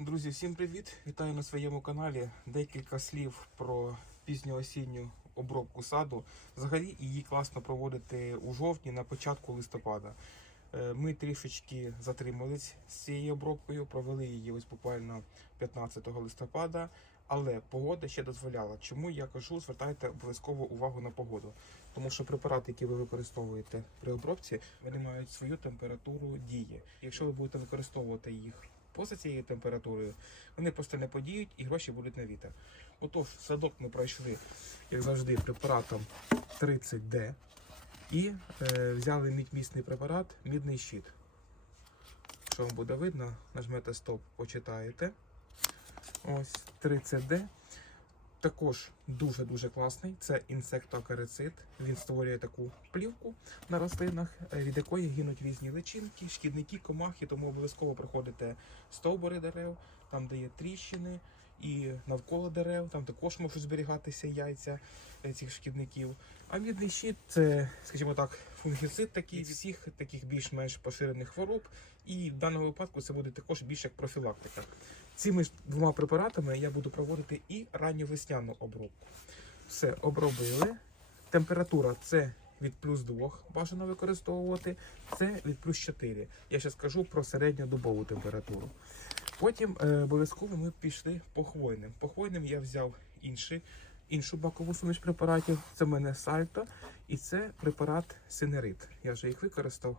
Друзі, всім привіт! Вітаю на своєму каналі. Декілька слів про пізньоосінню обробку саду. Взагалі її класно проводити у жовтні на початку листопада. Е, ми трішечки затримались з цією обробкою, провели її ось буквально 15 листопада, але погода ще дозволяла. Чому я кажу, звертайте обов'язково увагу на погоду, тому що препарати, які ви використовуєте при обробці, вони мають свою температуру дії. Якщо ви будете використовувати їх поза цією температурою, вони просто не подіють і гроші будуть на вітер. Отож, садок ми пройшли, як завжди, препаратом 30D і е, взяли мідмісний препарат, мідний щит. Що вам буде видно, нажмете стоп, почитаєте. Ось 30D. Також дуже-дуже класний це інсектоакарицид. Він створює таку плівку на рослинах, е, від якої гинуть різні личинки, шкідники, комахи, тому обов'язково проходите стовбури дерев, там де є тріщини, і навколо дерев, там також можуть зберігатися яйця е, цих шкідників. А мідний щит це, скажімо так, фунгіцид такий від всіх таких більш-менш поширених хвороб. І в даному випадку це буде також більш як профілактика. Цими ж двома препаратами я буду проводити і ранню весняну обробку. Все, обробили. Температура це. Від плюс 2 бажано використовувати, це від плюс 4. Я ще скажу про середньодобову температуру. Потім е, обов'язково ми пішли по хвойним. По хвойним я взяв інші, іншу бакову суміш препаратів. Це в мене сальто і це препарат синерит. Я вже їх використав.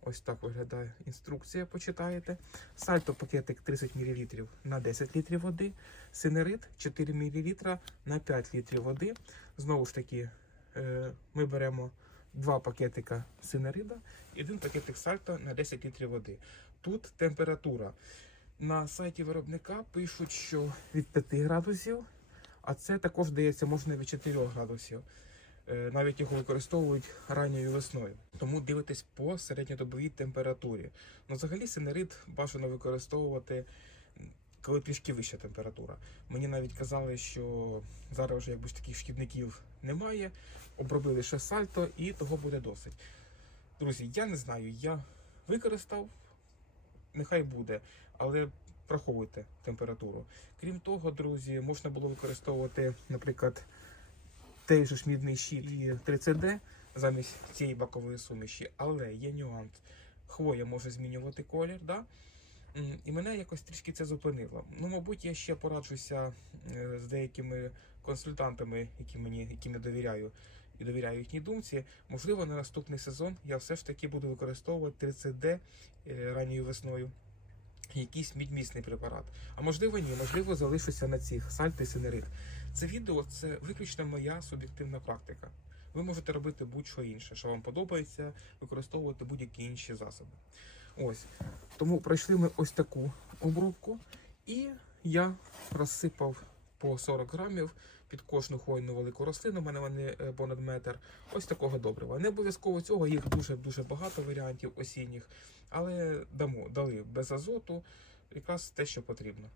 Ось так виглядає інструкція, почитаєте. Сальто пакетик 30 мл на 10 літрів води. Синерит 4 мл на 5 літрів води. Знову ж таки, е, ми беремо два пакетика синерида і один пакетик сальто на 10 літрів води. Тут температура на сайті виробника пишуть, що від 5 градусів, а це також дається можна від 4 градусів. Е, навіть його використовують ранньою весною, тому дивитесь по середньодобовій температурі. Ну, взагалі, синерит бажано використовувати, коли трішки вища температура. Мені навіть казали, що зараз вже якби таких шкідників немає. Обробили ще сальто, і того буде досить. Друзі, я не знаю, я використав нехай буде, але враховуйте температуру. Крім того, друзі, можна було використовувати, наприклад, той же ж мідний щит і 3CD замість цієї бакової суміші, але є нюанс. Хвоя може змінювати колір. Да? І мене якось трішки це зупинило. Ну, мабуть, я ще пораджуся е, з деякими консультантами, які мені, яким я довіряю, і довіряю їхній думці. Можливо, на наступний сезон я все ж таки буду використовувати 3CD е, ранньою весною. Якийсь мідмісний препарат. А можливо, ні, можливо, залишуся на цих сальто і синерит. Це відео це виключно моя суб'єктивна практика. Ви можете робити будь-що інше, що вам подобається, використовувати будь-які інші засоби. Ось. Тому пройшли ми ось таку обробку, і я розсипав по 40 грамів під кожну хвойну велику рослину. У мене вони е, понад метр. Ось такого добрива. Не обов'язково цього, їх дуже-дуже багато варіантів осінніх, але дамо, дали без азоту, якраз те, що потрібно.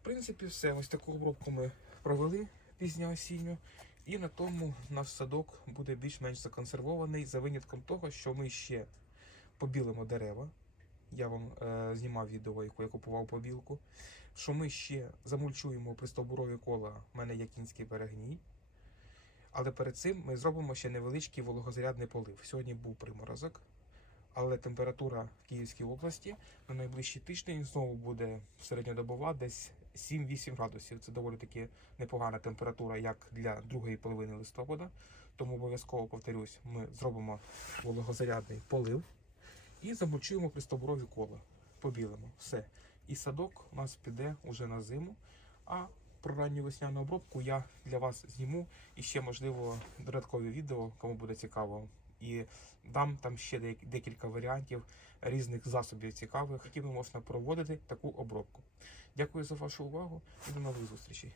В принципі, все. Ось таку обробку ми провели пізньо осінню. І на тому наш садок буде більш-менш законсервований за винятком того, що ми ще побілимо дерева. Я вам е, знімав відео, яку я купував по білку. Що ми ще замульчуємо пристовбурові кола в мене є кінський перегній. Але перед цим ми зробимо ще невеличкий вологозарядний полив. Сьогодні був приморозок, але температура в Київській області на найближчий тиждень знову буде середньодобова десь 7-8 градусів. Це доволі таки непогана температура, як для другої половини листопада. Тому обов'язково повторюсь, ми зробимо вологозарядний полив. І замочуємо пристоборові кола, побілимо. Все. І садок у нас піде уже на зиму. А про ранню весняну обробку я для вас зніму і ще, можливо, додаткові відео, кому буде цікаво. І дам там ще декілька варіантів різних засобів цікавих, якими можна проводити таку обробку. Дякую за вашу увагу і до нових зустрічей.